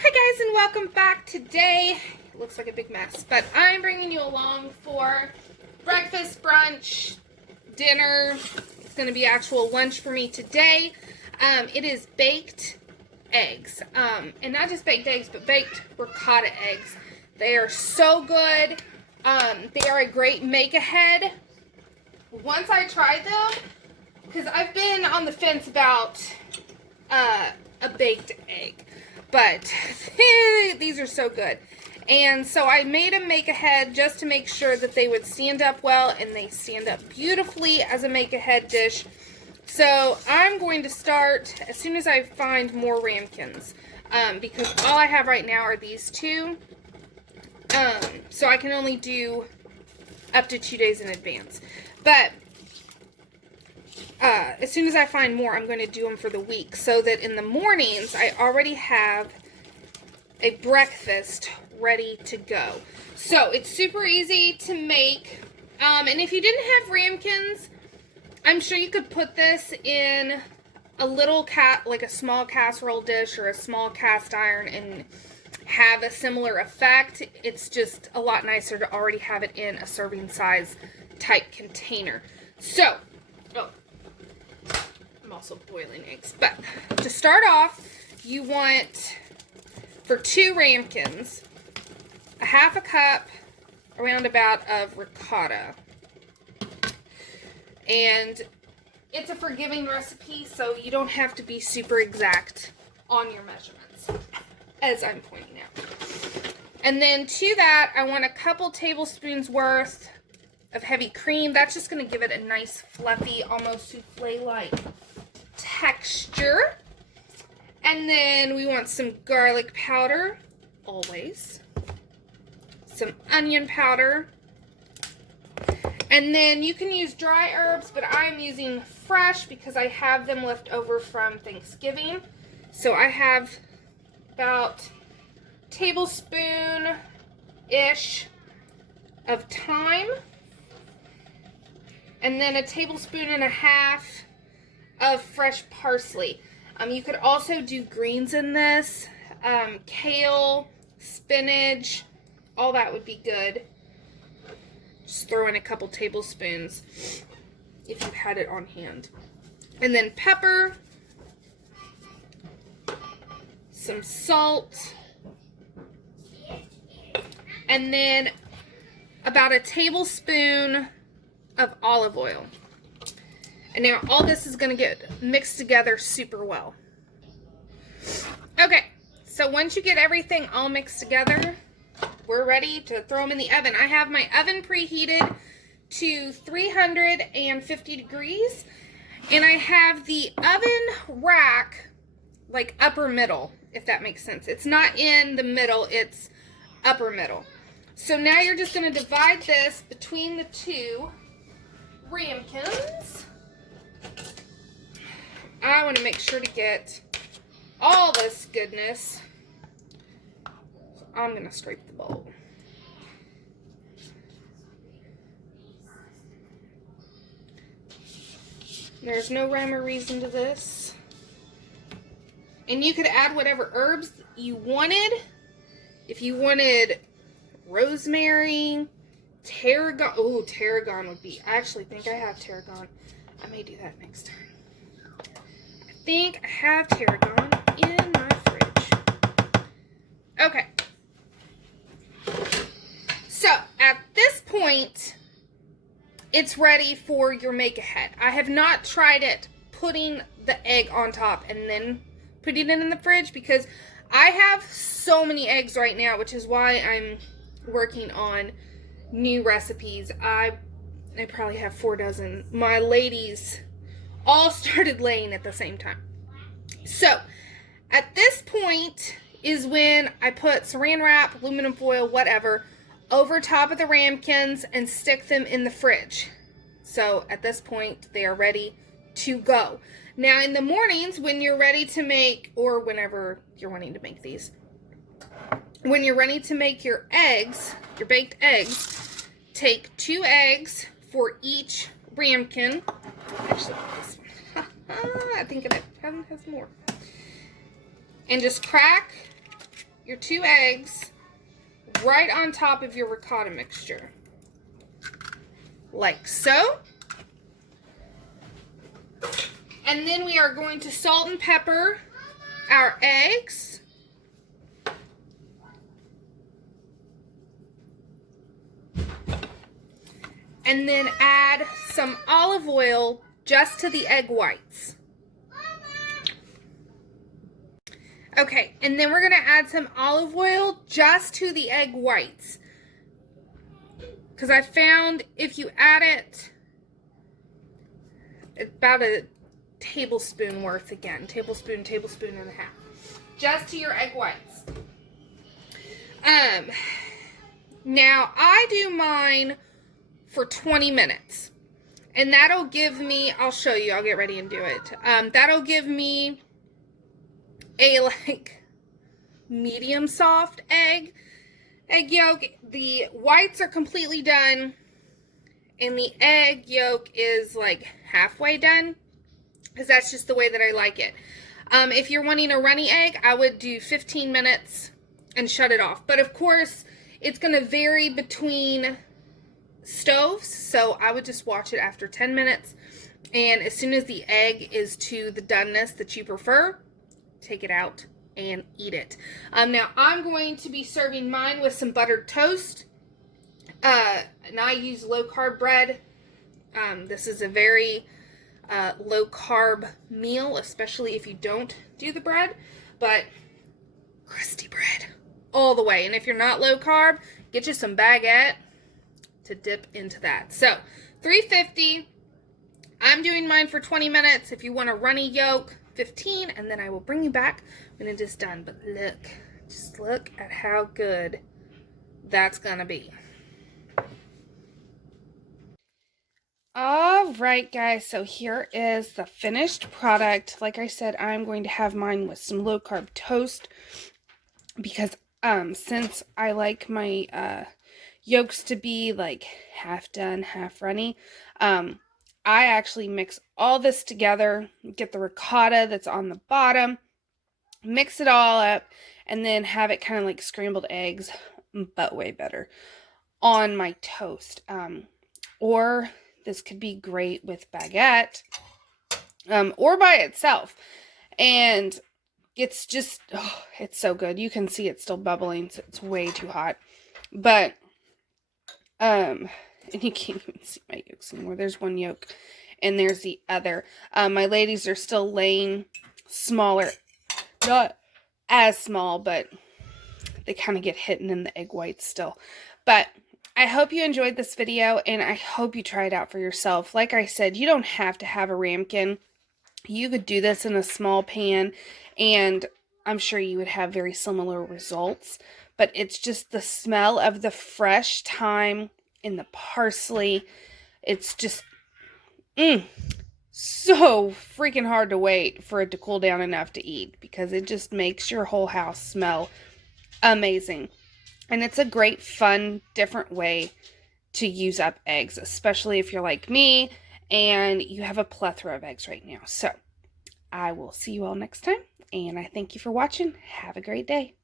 Hi guys, and welcome back. Today, it looks like a big mess, but I'm bringing you along for breakfast, brunch, dinner. It's going to be actual lunch for me today. It is baked eggs, and not just baked eggs, but baked ricotta eggs. They are so good. They are a great make-ahead. Once I tried them, because I've been on the fence about a baked egg. But these are so good. And so I made them make-ahead just to make sure that they would stand up well, and they stand up beautifully as a make-ahead dish. So I'm going to start as soon as I find more ramekins, because all I have right now are these two. So I can only do up to 2 days in advance. But as soon as I find more, I'm going to do them for the week so that in the mornings I already have a breakfast ready to go. So it's super easy to make. And if you didn't have ramekins, I'm sure you could put this in a little like a small casserole dish or a small cast iron and have a similar effect. It's just a lot nicer to already have it in a serving size type container. So, I'm also boiling eggs. But to start off, you want, for 2 ramekins, a half a cup, around about, of ricotta. And it's a forgiving recipe, so you don't have to be super exact on your measurements, as I'm pointing out. And then to that, I want a couple tablespoons worth of heavy cream. That's just going to give it a nice, fluffy, almost souffle-like texture. And then we want some garlic powder, always. Some onion powder. And then you can use dry herbs, but I'm using fresh because I have them left over from Thanksgiving. So I have about a tablespoon-ish of thyme. And then a tablespoon and a half of fresh parsley. You could also do greens in this. Kale, spinach, all that would be good. Just throw in a couple tablespoons if you had it on hand. And then pepper, some salt, and then about a tablespoon of olive oil. And now all this is going to get mixed together super well. Okay, so once you get everything all mixed together, we're ready to throw them in the oven. I have my oven preheated to 350 degrees, and I have the oven rack like upper middle, if that makes sense. It's not in the middle, it's upper middle. So now you're just going to divide this between the 2 ramekins. I want to make sure to get all this goodness. So I'm going to scrape the bowl. There's no rhyme or reason to this. And you could add whatever herbs you wanted. If you wanted rosemary, tarragon. Oh, tarragon would be. I actually think I have tarragon. I may do that next time. I think I have tarragon in my fridge. Okay. So, at this point, it's ready for your make-ahead. I have not tried it putting the egg on top and then putting it in the fridge because I have so many eggs right now, which is why I'm working on new recipes. I probably have 4 dozen. My ladies all started laying at the same time. So at this point is when I put saran wrap, aluminum foil, whatever, over top of the ramekins and stick them in the fridge. So at this point they are ready to go. Now in the mornings when you're ready to make, or whenever you're wanting to make these, when you're ready to make your eggs, your baked eggs, take 2 eggs for each ramekin. Actually, this one. I think it has more. And just crack your 2 eggs right on top of your ricotta mixture. Like so. And then we are going to salt and pepper our eggs. And then add some olive oil just to the egg whites. Okay, and then we're going to add some olive oil just to the egg whites. Because I found if you add it, about a tablespoon worth again. Tablespoon and a half. Just to your egg whites. Now, I do mine for 20 minutes. And that'll give me, I'll show you, I'll get ready and do it. That'll give me a like medium soft egg yolk. The whites are completely done and the egg yolk is like halfway done, because that's just the way that I like it. If you're wanting a runny egg, I would do 15 minutes and shut it off. But of course, it's going to vary between stoves, so I would just watch it after 10 minutes. And as soon as the egg is to the doneness that you prefer, take it out and eat it. Now, I'm going to be serving mine with some buttered toast. And I use low-carb bread. This is a very low-carb meal, especially if you don't do the bread. But crusty bread all the way. And if you're not low-carb, get you some baguette to dip into that. So, 350. I'm doing mine for 20 minutes. If you want a runny yolk, 15, and then I will bring you back when it is done. But look, just look at how good that's gonna be. All right, guys, so here is the finished product. Like I said, I'm going to have mine with some low-carb toast because since I like my yolks to be like half done, half runny, I actually mix all this together, get the ricotta that's on the bottom, mix it all up, and then have it kind of like scrambled eggs, but way better, on my toast. Or this could be great with baguette, or by itself. And it's just, oh, it's so good. You can see it's still bubbling, so it's way too hot. But, and you can't even see my yolks anymore. There's one yolk, and there's the other. My ladies are still laying smaller. Not as small, but they kind of get hidden in the egg whites still. But I hope you enjoyed this video, and I hope you try it out for yourself. Like I said, you don't have to have a ramekin. You could do this in a small pan, and I'm sure you would have very similar results. But it's just the smell of the fresh thyme and the parsley. It's just, so freaking hard to wait for it to cool down enough to eat, because it just makes your whole house smell amazing. And it's a great, fun, different way to use up eggs, especially if you're like me and you have a plethora of eggs right now. So I will see you all next time, and I thank you for watching. Have a great day.